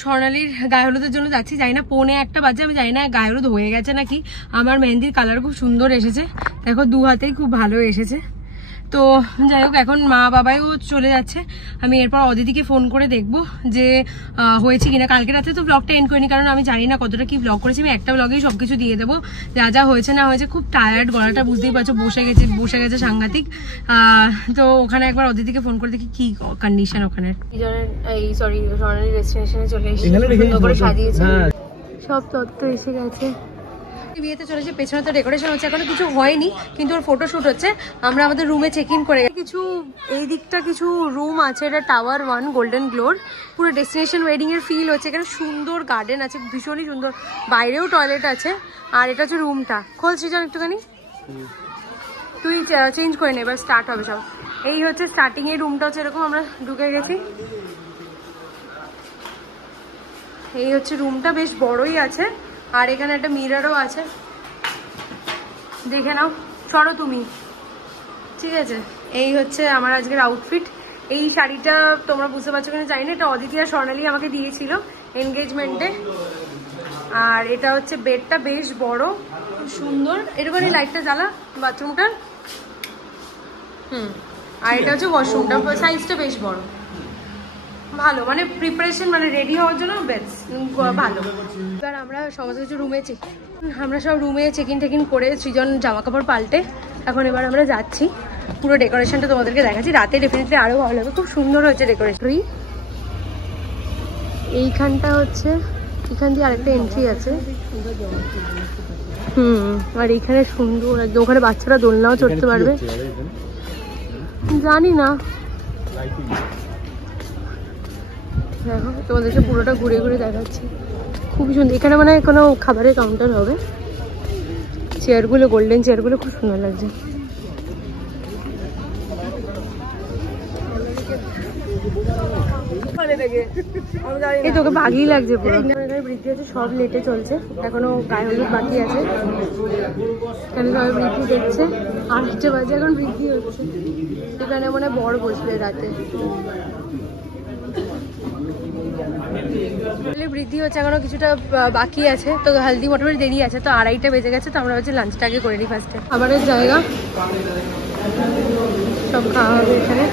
স্বর্ণালীর গায়ে হলুদের জন্য যাচ্ছি, জানি না 1:45 বাজে, আমি জানি না গায়ে হলুদ হয়ে গেছে নাকি। আমার মেহেন্দির কালার খুব সুন্দর এসেছে, দেখো 2 হাতেই খুব ভালো এসেছে। তো যাই হোক, এখন মা বাবাইও চলে যাচ্ছে। আমি এরপর অদিতিকে ফোন করে দেখবো যে হয়েছে কিনা। কালকে রাতে তো ব্লগটা এন্ড করিনি, কারণ আমি জানি না কতটা কি ব্লগ করেছি। আমি একটা ব্লগেই সবকিছু দিয়ে দেবো, যা যা হয়েছে না হয়েছে। খুব টায়ার্ড, গলাটা বুঝতেই পারছো, বসে গেছে সাংঘাতিক। তো ওখানে একবার অদিতিকে ফোন করে দেখি কি কন্ডিশন ওখানে। এই সরি, স্বর্ণালী ডেস্টিনেশনে চলে এসেছি, সুন্দর করে সাজিয়েছে, সব তথ্য এসে গেছে। বিয়েতে চলেছে, পেছনে তো ডেকোরেশন হচ্ছে, এখনো কিছু হয়নি, কিন্তু ওর ফটোশুট হচ্ছে। আমরা আমাদের রুমে চেক ইন করে কিছু, এই দিকটা কিছু রুম আছে, এটা টাওয়ার 1 গোল্ডেন গ্লোর, পুরো ডেস্টিনেশন ওয়েডিং এর ফিল হচ্ছে। এখানে সুন্দর গার্ডেন আছে, ভীষণই সুন্দর, বাইরেও টয়লেট আছে। আর এটা হচ্ছে রুমটা, খোল সৃজন একটুখানি, তুই চেঞ্জ করে নে, এবার স্টার্ট হবে সব। এই হচ্ছে স্টার্টিং এর রুমটা হচ্ছে এরকম, আমরা ঢুকে গেছি। এই হচ্ছে রুমটা, বেশ বড়ই আছে। আর এখানে একটা মিররও আছে, দেখে নাও, সরো তুমি, ঠিক আছে। এই হচ্ছে আমার আজকের আউটফিট। এই শাড়িটা তোমরা বুঝতে পারছো কিনা জানি না, এটা অদিতি আর স্বর্ণালী আমাকে দিয়েছিল এনগেজমেন্টে। আর এটা হচ্ছে বেডটা, বেশ বড়, সুন্দর। এরকমই লাইটটা জ্বালা বাথরুমটার। আর এটা হচ্ছে ওয়াশরুমটা, সাইজটা বেশ বড়, ভালো, মানে প্রিপারেশন, মানে রেডি হওয়ার জন্য বেস্ট, ভালো। এবার আমরা সমস্ত কিছু আমরা সব রুমে চেক ইন টেকিন করে সৃজন জামা কাপড় পাল্টে এখন এবার আমরা যাচ্ছি। পুরো ডেকোরেশনটা তোমাদেরকে দেখাচ্ছি, রাতে ডেফিনেটলি আরো ভালো লাগবে, খুব সুন্দর হয়েছে ডেকোরেশন। এইখানটা হচ্ছে, এখান দিয়ে আরেকটা এন্ট্রি আছে। আর এইখানে সুন্দর একদম, ওখানে বাচ্চারা দোলনাও চড়তে পারবে, জানি না। দেখো তোমাদেরকে পুরোটা ঘুরে ঘুরে দেখাচ্ছি, খুবই সুন্দর। এখানে মানে কোনো খাবারের কাউন্টার হবে। চেয়ারগুলো, গোল্ডেন চেয়ারগুলো খুব সুন্দর লাগছে। এই তোকে বাঘই লাগছে পুরো। বৃদ্ধি হচ্ছে, সব লেটে চলছে, এখনো গায়ে হলুদ বাকি আছে। এখানে সবাই বৃদ্ধি দেখছে, 8টা বাজে এখন বৃদ্ধি হচ্ছে। এখানে মনে হয় বর বসবে রাতে, বৃদ্ধি হচ্ছে, এখনো কিছুটা বাকি আছে। তো হলদি মোটামুটি দেরি আছে, তো 2:30 বেজে গেছে। তো আমরা হচ্ছে লাঞ্চটা আগে করে নিই ফার্স্টে। খাবারের জায়গা সব খাওয়া হবে এখানে,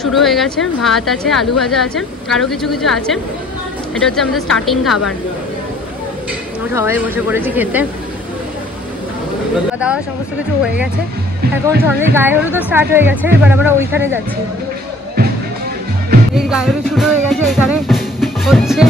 শুরু হয়ে গেছে। ভাত আছে, আলু ভাজা আছে, আরও কিছু কিছু আছে। এটা হচ্ছে আমাদের স্টার্টিং খাবার। সবাই বসে পড়েছি খেতে, খাওয়া দাওয়া সমস্ত কিছু হয়ে গেছে। এখন সন্ধ্যে গায়ে হলুদ স্টার্ট হয়ে গেছে, এবার আমরা ওইখানে যাচ্ছি। এই গায়ে হলুদ শুরু হয়ে গেছে, এখানে হচ্ছে।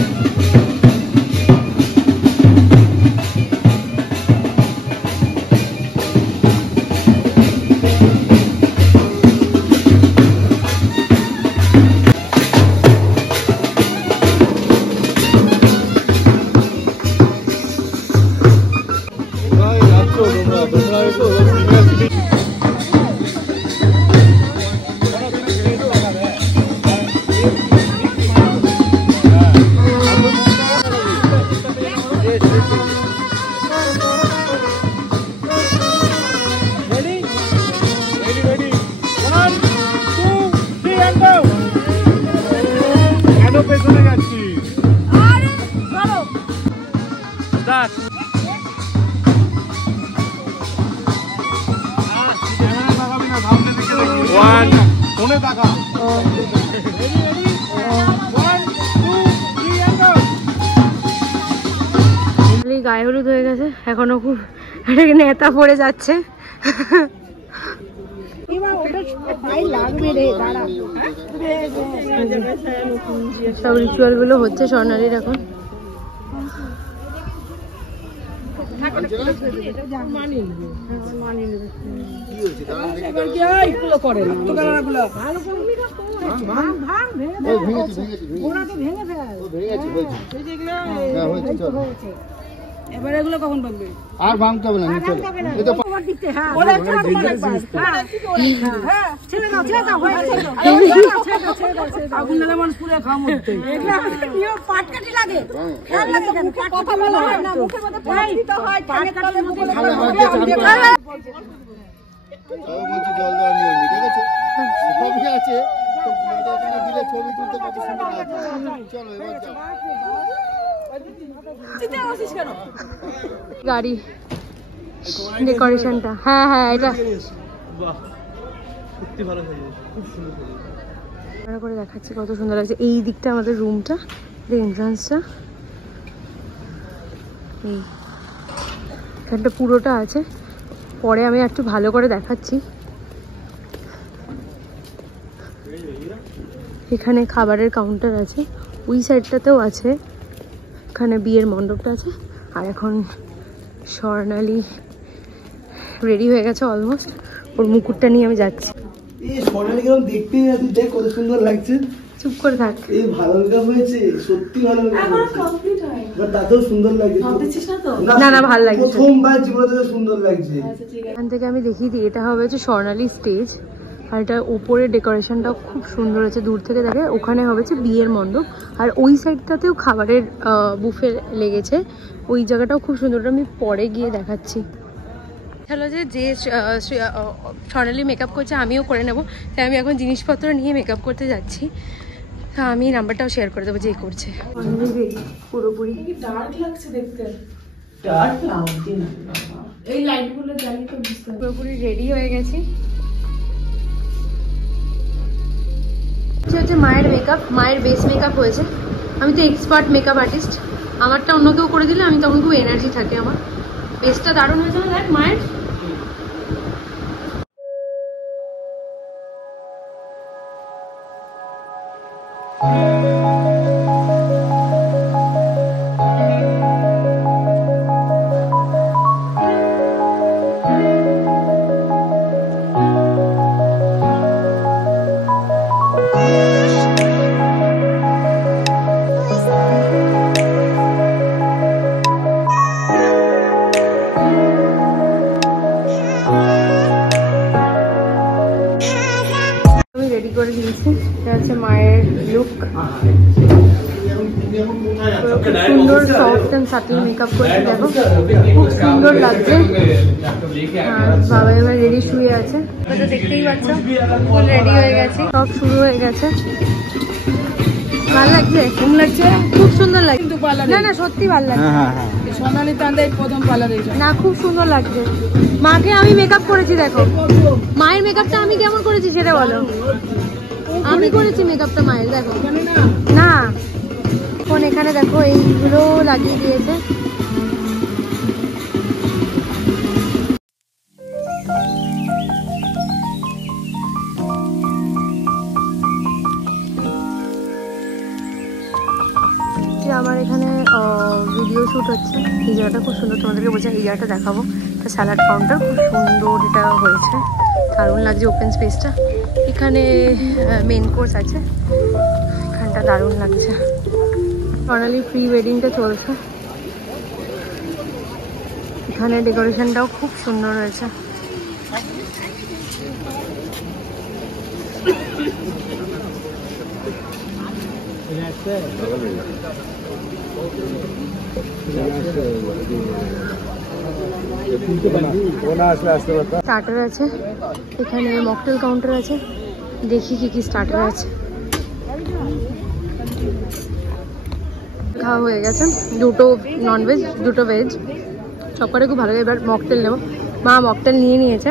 গায়ে হলুদ হয়ে গেছে, এখনো খুব নেতা পড়ে যাচ্ছে। সব রিচুয়াল গুলো হচ্ছে স্বর্ণালীর এখন। এবার এগুলো কখন ভাঙবে? আর ভাঙতে হবে না, নিচে এই তো পাওয়ার দিতে। হ্যাঁ ওরে চাপ লাগবে। হ্যাঁ ছেড়ে দাও, ছেড়ে দাও, ছেড়ে দাও। আগুন দিলে মানুষ পুরো খামুতে। এগুলা নিয়ম পাটকাটি লাগে, খেয়াল লাগে কেন? কথা বলা হয় না, মুখের মধ্যে পাট দিতে হয়, কানের তলার মধ্যে ভালো হবে। ও বলছি জল দেওয়া নিয়ম, ঠিক আছে? সবই আছে, গাড়ি ডেকোরেশনটা, হ্যাঁ হ্যাঁ এটা ভালো করে দেখাচ্ছি কত সুন্দর লাগছে। এই দিকটা আমাদের রুমটা, এন্ট্রান্সটা এই এখানটা পুরোটা আছে, পরে আমি একটু ভালো করে দেখাচ্ছি। এখানে খাবারের কাউন্টার আছে, ওই সাইডটাতেও আছে, এখানে বিয়ের মণ্ডপটা আছে। আর এখন স্বর্ণালী রেডি হয়ে গেছে অলমোস্ট, ওর মুকুটটা নিয়ে আমি যাচ্ছি। এই স্বর্ণালী কেমন দেখতে আছে, দেখ কত সুন্দর লাগছে। চুপ করে থাক। এই ভালো মেকআপ হয়েছে, সত্যি ভালো মেকআপ হয়েছে। বাট তাতেও সুন্দর লাগছে। না না ভালো লাগছে, প্রথমবার জীবনে তো সুন্দর লাগছে। এখান থেকে আমি দেখিয়ে দিই, এটা হবে হচ্ছে স্বর্ণালী স্টেজ, আর এটা উপরে ডেকোরেশনটাও খুব সুন্দর হয়েছে, দূর থেকে দেখে। ওখানে হবে হচ্ছে বিয়ের মণ্ডপ, আর ওই সাইডটাতেও খাবারের বুফে লেগেছে, ওই জায়গাটাও খুব সুন্দর, আমি পরে গিয়ে দেখাচ্ছি। হলো যে স্বর্ণালী মেকআপ করছে আমিও করে নেব, তাই আমি এখন জিনিসপত্র নিয়ে মেকআপ করতে যাচ্ছি। তো আমি নাম্বারটাও শেয়ার করে দেবো যে করছে। পুরোপুরি ডার্ক লাগছে দেখতে, এই লাইটগুলো জ্বালিয়ে তো বুঝতে পারছি। পুরোপুরি রেডি হয়ে গেছি। হচ্ছে মায়ের মেকআপ, মায়ের বেস মেকআপ হয়েছে। আমি তো এক্সপার্ট মেকআপ আর্টিস্ট, আমারটা অন্য কেউ করে দিলে আমি তখন খুব এনার্জি থাকে আমার। বেসটা দারুণ হয়েছে না দেখ মায়ের। করে দিয়েছি, এটা হচ্ছে মায়ের লুক। সুন্দর সফট অ্যান্ড সাটল মেকআপ করেছে, দেখো খুব সুন্দর লাগছে। বাবা এবার রেডি শুয়ে আছে, তো দেখতেই পাচ্ছ ফুল রেডি হয়ে গেছে, সব শুরু হয়ে গেছে। ভালো লাগছে, কেমন লাগছে? খুব সুন্দর লাগছে। কিন্তু পার্লারে না না সত্যি ভালো লাগছে, সোনালি চাঁদের প্রথম পার্লারে না খুব সুন্দর লাগছে। মাকে আমি মেকআপ করেছি, দেখো মায়ের মেকআপটা আমি কেমন করেছি সেটা বলো। আমি করেছি মেকআপটা মায়ের, দেখো না এখন এখানে দেখো এইগুলো লাগিয়ে দিয়েছে। আমার এখানে ভিডিও শ্যুট হচ্ছে, এই জায়গাটা খুব সুন্দর, তোমাদেরকে বলছি এই জায়গাটা দেখাবো। তো স্যালাড কাউন্টার খুব সুন্দর এটা হয়েছে, দারুণ লাগছে ওপেন স্পেসটা। এখানে মেন কোর্স আছে, এখানটা দারুণ লাগছে। ফাইনালি প্রি ওয়েডিংটা চলছে, এখানে ডেকোরেশনটাও খুব সুন্দর হয়েছে। স্টার্টার আছে এখানে, মকটেল কাউন্টার আছে, দেখি কি কি স্টার্টার আছে। খাওয়া হয়ে গেছে, দুটো ননভেজ দুটো ভেজ, সব করে খুব ভালো। এবার মকটেল নেব, মা মকটেল নিয়ে নিয়েছে।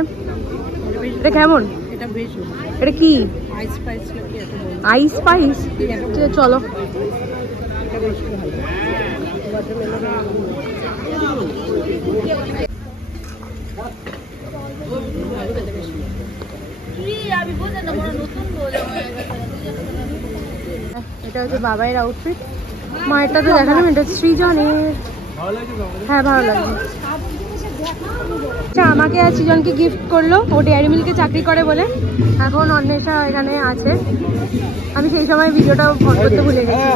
এটা কেমন? এটা কি আইস স্পাইস? চলো এটা হচ্ছে বাবাইয়ের আউটফিট, মায়েরটা তো দেখালাম, এটা সৃজনের। হ্যাঁ ভালো লাগছে। আচ্ছা আমাকে আর সৃজনকে গিফট করলো, ও ডেয়ারি মিল্কে চাকরি করে বলে। এখন অন্বেষা এখানে আছে, আমি সেই সময় ভিডিওটা ফটো করতে ভুলে গেছি।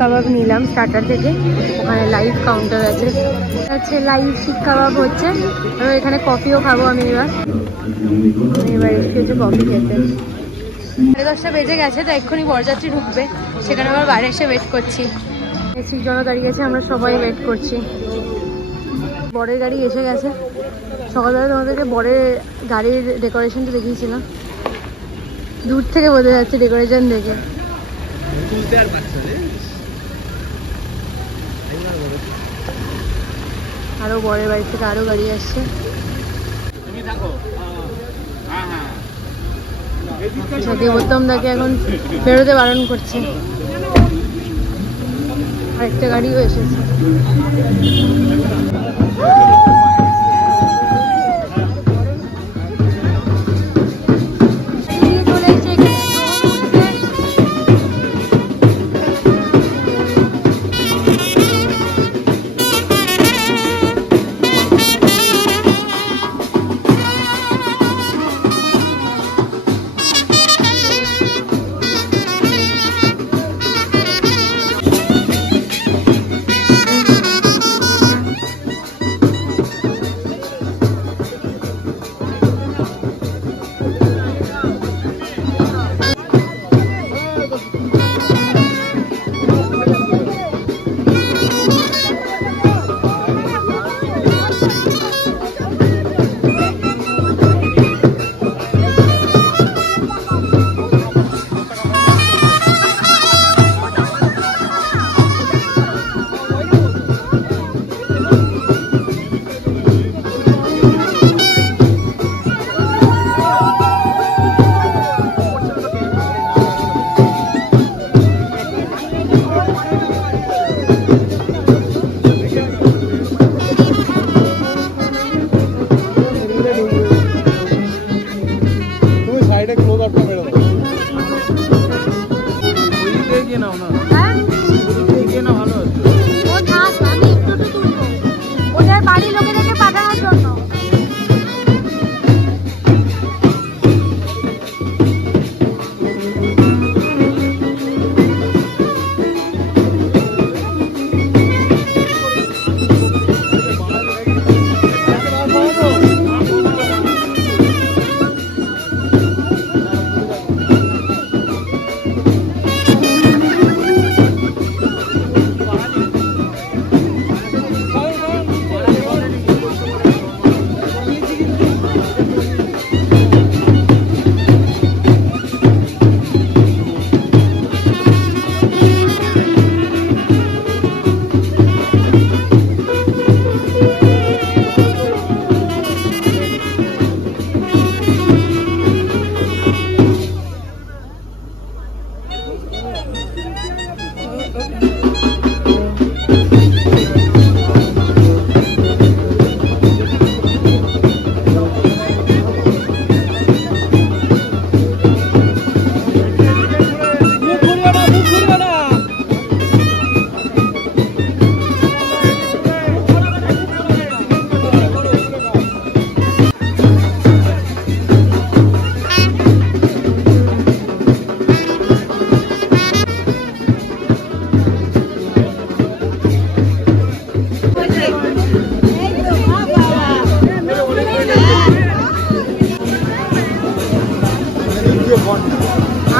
কাবাব নিলাম স্টার্টার থেকে, ওখানে লাইভ কাউন্টার আছে লাইভ শিক কাবাব হচ্ছে। আর এখানে কফিও খাবো আমি এবার এসেছি কফি খেতে। 10:30 বেজে গেছে, তো এক্ষুনি বরযাত্রী ঢুকবে, সেখানে আবার বাইরে এসে ওয়েট করছি। 6 জন দাঁড়িয়ে গেছে, আমরা সবাই ওয়েট করছি। বরের গাড়ি এসে গেছে। সকালবেলা তোমাদেরকে বরের গাড়ির ডেকোরেশনটা দেখিয়েছিলাম, দূর থেকে বোঝা যাচ্ছে ডেকোরেশন দেখে। আরো বরের বাড়ি থেকে আরো গাড়ি আসছে। দেবোত্তম দাকে এখন বেরোতে বারণ করছে। আরেকটা গাড়িও এসেছে।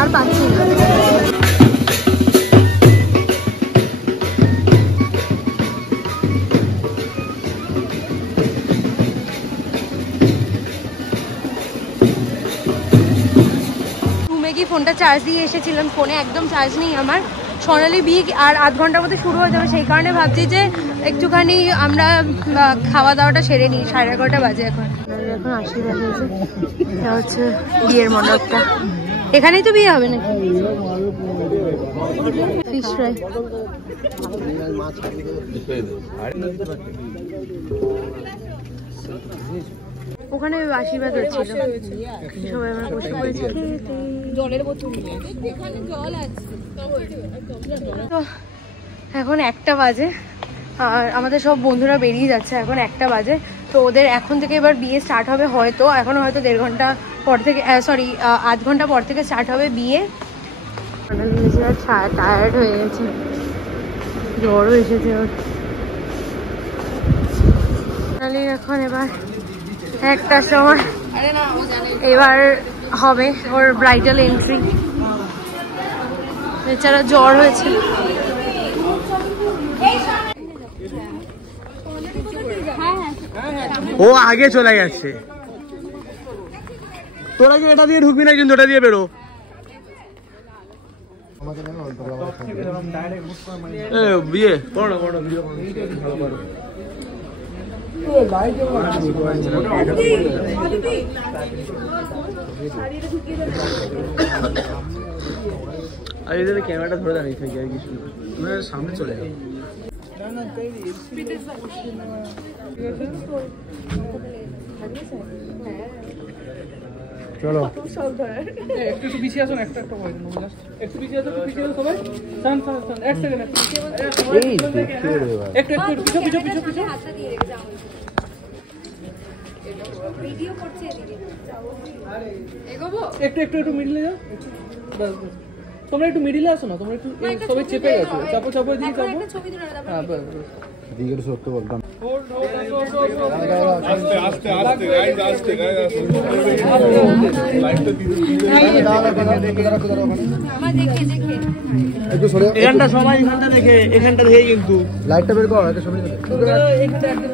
আর পাচ্ছি না। রুমে গিয়ে ফোনটা চার্জ দিয়ে এসেছিলাম, ফোনে একদম চার্জ নেই আমার। সোনালি বিয়ে আর আধ ঘন্টার মধ্যে শুরু হয়ে যাবে, সেই কারণে ভাবছি যে একটুখানি আমরা খাওয়া দাওয়াটা সেরে নিই। 11:30 বাজে এখন। এখন আশীর্বাদ হয়েছে, এটা হচ্ছে বিয়ের মণ্ডপটা। এখানেই তো বিয়ে হবে নাকি? Fish fry. ওখানে আশীর্বাদ হচ্ছিল, সবাই আমরা বসে পড়েছি খেতে। জলের বোতল জল আছে। তো এখন 1টা বাজে আর আমাদের সব বন্ধুরা বেরিয়ে যাচ্ছে, এখন 1টা বাজে। তো ওদের এখন থেকে এবার বিয়ে স্টার্ট হবে, হয়তো এখনো হয়তো 1.5 ঘন্টা পর থেকে, সরি আধ ঘন্টা পর থেকে স্টার্ট হবে বিয়ে। টায়ার্ড হয়ে গেছে, জ্বরও এসেছে ওর। এখন এবার 1টার সময় এবার হবে ওর ব্রাইডাল এন্ট্রি। বেচারা জ্বর হয়েছে। ও আগে চলে গেছে। তোরা কি এটা দিয়ে ঢুকবি না, কিন্তু ওটা দিয়ে বেরো। বিয়ে করো করো ভিডিও করো। ক্যামেরাটা ধরে দাঁড়িয়ে থাকি আর কিছু সামনে চলে যাবে। চলো একটু পিছিয়ে আসুন, একটা একটু পিছিয়ে আসুন, পিছিয়ে আসুন সবাই। এক সেকেন্ড একটু একটু মিডলে যাও। তোমরা একটু মিডিলে আসো না, তোমরা একটু সবাই চেপে গেছো। চাপো চাপো এদিকে চাপো। হ্যাঁ বাস দিকে সত্য বলতাম। আস্তে আস্তে আস্তে গাইস, আস্তে গাইস, আস্তে লাইটটা দিতে আমার দেখে দেখে একটু সরে। এখানটা সবাই এখানটা দেখে, এখানটা দেখে কিন্তু লাইটটা বের করো। এটা সবাই এখানটা একদম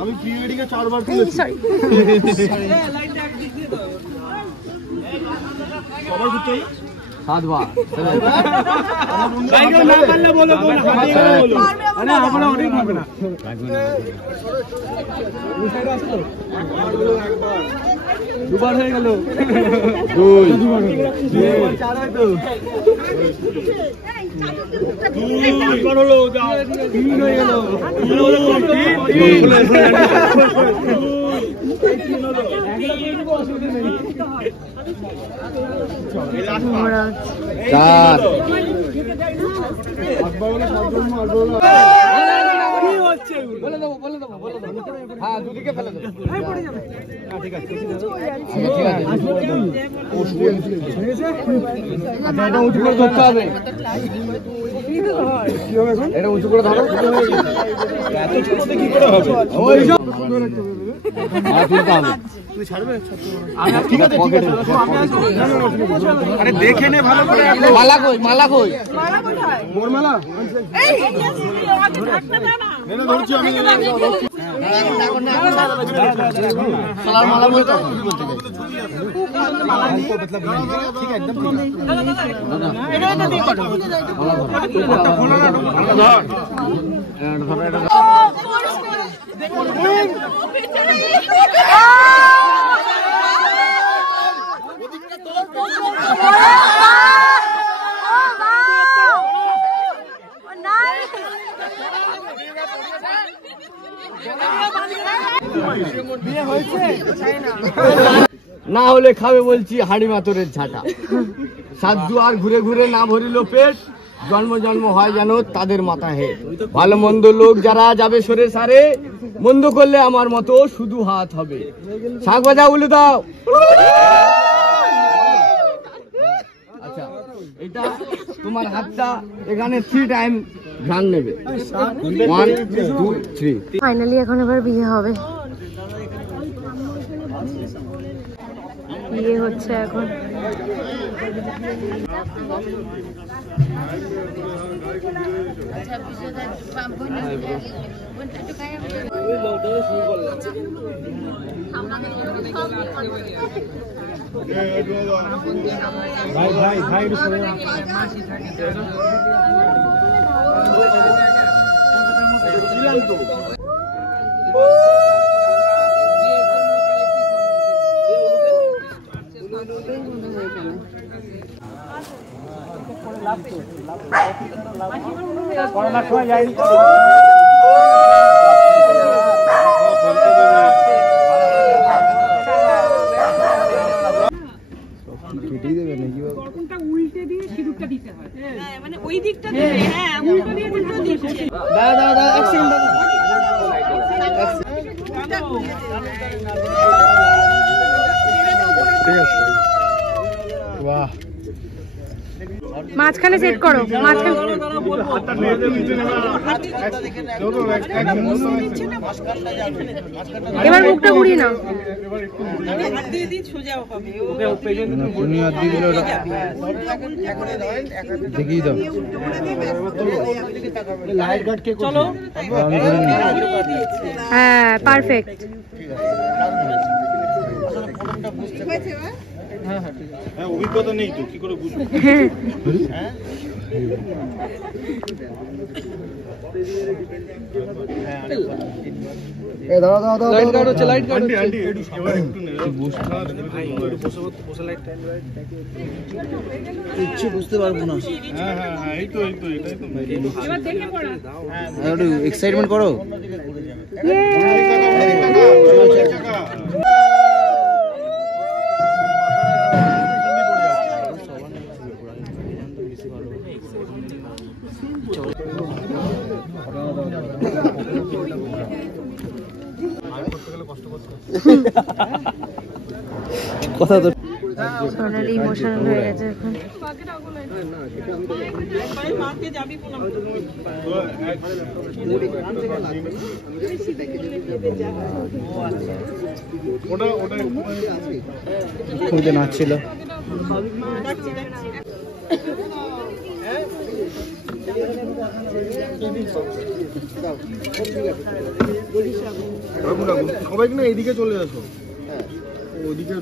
আমি প্রি ওয়েডিং এ 4 বার তুলেছি। সবার করতে হবে 7 বার। সাইকেল না পারলে বলো, বলো আরে আমরা অনেক পারবে না। ওই সাইডে আসো তো। একবার দুবার হয়ে গেল। দুবার 4 হয় তো। 2 হলো, 3 হয়ে গেল। 3 হলো হ্যাঁ দুদিকে ফেলে দেবো। ঠিক আছে এটা উঁচু করে ধরতে হবে। এটা উঁচু করে ধরো। এত ছোটতে কি করে হবে? আরে দেখে নে ভালো করে। মালা কই, মালা কই? মোর মালা ধরছি আমি। সালার মালা বলতে ঠিক একদম না হলে খাবে বলছি হাড়ি মাতরের ঝাঁটা। সাত দুয়ার ঘুরে ঘুরে না ভরিল পেট, জন্ম জন্ম হয় যেন তাদের মাথা হে। ভালো মন্দ লোক যারা যাবে সরে সারে, মন্দ করলে আমার মতো শুধু হাত হবে। শাক ভাজা বলে দাও। আচ্ছা এটা তোমার হাতটা এখানে 3 টাইম ধ্যান নেবে। 1 2 3। ফাইনালি এখন এবার বিয়ে হবে। বিয়ে হচ্ছে এখন। ভাই ভাই ভাই উল্টে দিয়ে সিঁদুরটা দিতে হয়, মানে ওই দিকটা দিয়ে, হ্যাঁ উল্টো দিয়ে দিতে বাহ, মাঝখানে সেট করো, মাঝখানে। এবার মুখটা ঘুরিয়ে নাও। দেখিয়ে দাও। হ্যাঁ পারফেক্ট। অভিজ্ঞতা নেই তো কি করে বুঝবো? লাইট গার্ড হচ্ছে, লাইট গার্ড হচ্ছে। কিচ্ছু বুঝতে পারবো না। হ্যাঁ এই তো এটাই তো। এবার দেখে পড়া। একটু এক্সাইটমেন্ট করো। কথা তো সোনালি ইমোশনাল হয়ে গেছে এখন। খুঁজে নাচছিল। সবাই কিনা এইদিকে চলে আসো, ওইদিকে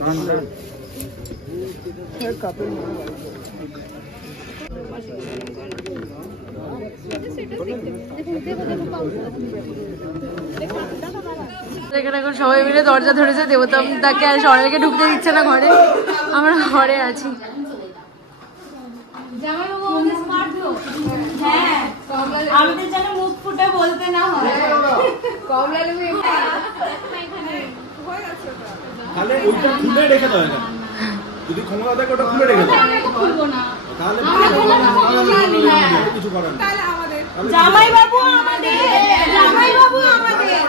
এখানে এখন সবাই মিলে দরজা ধরেছে, দেবতাম তাকে আর সরাইকে ঢুকতে দিচ্ছে না ঘরে। আমরা ঘরে আছি। আমাদের যেন মুখ ফুটে বলতে না হয়। কমলা লেবু তাহলে ওইটা খুলে রেখে দাও। যদি ক্ষমতা থাকে ওটা খুলে রেখে দাও, খুলবো না। তাহলে কিছু করার নেই। জামাই বাবু আমাদের, জামাই বাবু আমাদের।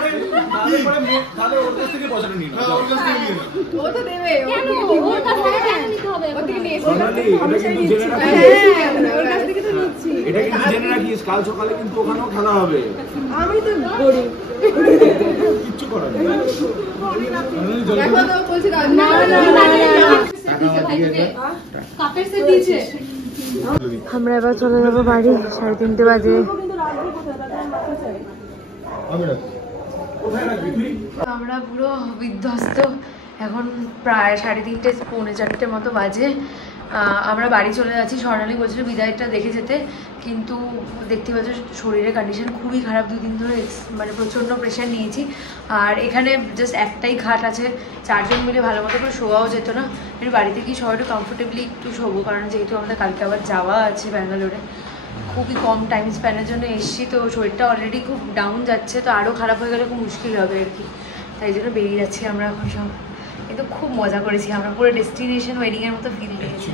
তাহলে ওর কাছ থেকে পয়সাটা নিয়ে নাও, ওর কাছ থেকে নিয়ে নাও। ও তো দেবে। কেন ওর কাছ থেকে কেন নিতে হবে? ও থেকে নিয়ে সোনালি, এটা কিন্তু জেনে রাখিস। ওর কাছ থেকে তো নিচ্ছি। এটা কিন্তু জেনে রাখিস, কাল সকালে কিন্তু ওখানেও খেলা হবে। আমি তো গরিব, কিচ্ছু করার নেই। দেখো তো বলছি না না না কাপের সে দিয়েছে। আমরা এবার চলে যাবো বাড়ি, 3:30 বাজে। আমরা পুরো বিধ্বস্ত। এখন প্রায় 3:30 পৌনে 4টে মতো বাজে। আমরা বাড়ি চলে যাচ্ছি। স্বর্ণালী বলছিল বিদায়টা দেখে যেতে, কিন্তু দেখতে পাচ্ছ শরীরের কন্ডিশন খুবই খারাপ। 2 দিন ধরে মানে প্রচণ্ড প্রেশার নিয়েছি। আর এখানে জাস্ট একটাই খাট আছে, 4 জন মিলে ভালো মতো করে শোয়াও যেত না। আমি বাড়িতে গিয়ে সবাই একটু কমফোর্টেবলি একটু শোবো, কারণ যেহেতু আমাদের কালকে আবার যাওয়া আছে ব্যাঙ্গালোরে। খুবই কম টাইম স্প্যানের জন্য এসছি, তো শরীরটা অলরেডি খুব ডাউন যাচ্ছে, তো আরও খারাপ হয়ে গেলে খুব মুশকিল হবে আর কি। তাই জন্য বেরিয়ে যাচ্ছি আমরা এখন সব। কিন্তু খুব মজা করেছি আমরা, পুরো ডেস্টিনেশন ওয়েডিংয়ের মতো ফিল পেয়েছি।